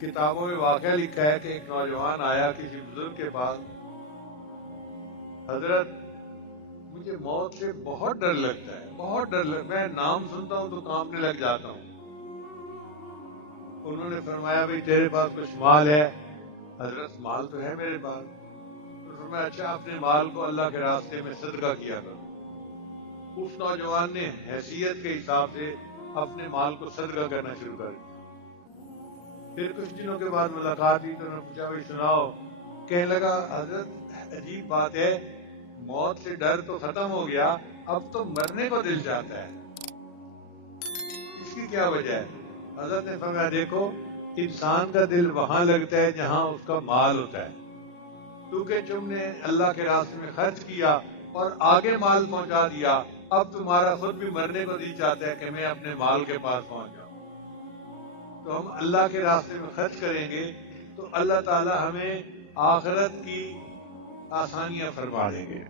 کتابوں میں واقعہ لکھا ہے کہ ایک نوجوان آیا کسی بزرگ کے پاس، حضرت مجھے موت سے بہت ڈر لگتا ہے، بہت ڈر لگتا ہے، میں نام سنتا ہوں تو کانپنے لگ جاتا ہوں۔ انہوں نے فرمایا بھئی تیرے پاس کچھ مال ہے؟ حضرت مال تو ہے میرے پاس۔ فرمایا اچھا اپنے مال کو اللہ کے راستے میں صدقہ کیا کرو۔ اس نوجوان نے حیثیت کے حساب سے اپنے مال کو صدقہ کرنا شروع کر دیا۔ پھر کچھ دنوں کے بعد ملاقات ہوئی تو انہوں نے پوچھا بھائی سناؤ، کہنے لگا حضرت عجیب بات ہے، موت سے ڈر تو ختم ہو گیا، اب تو مرنے کو دل چاہتا ہے، اس کی کیا وجہ ہے؟ حضرت نے فرمایا دیکھو انسان کا دل وہاں لگتا ہے جہاں اس کا مال ہوتا ہے، کیونکہ تم نے اللہ کے راستے میں خرچ کیا اور آگے مال پہنچا دیا، اب تمہارا خود بھی مرنے کو دل چاہتا ہے کہ میں اپنے مال کے پاس پہنچ جاؤں۔ تو ہم اللہ کے راستے میں خرچ کریں گے تو اللہ تعالی ہمیں آخرت کی آسانیاں فرما دیں گے۔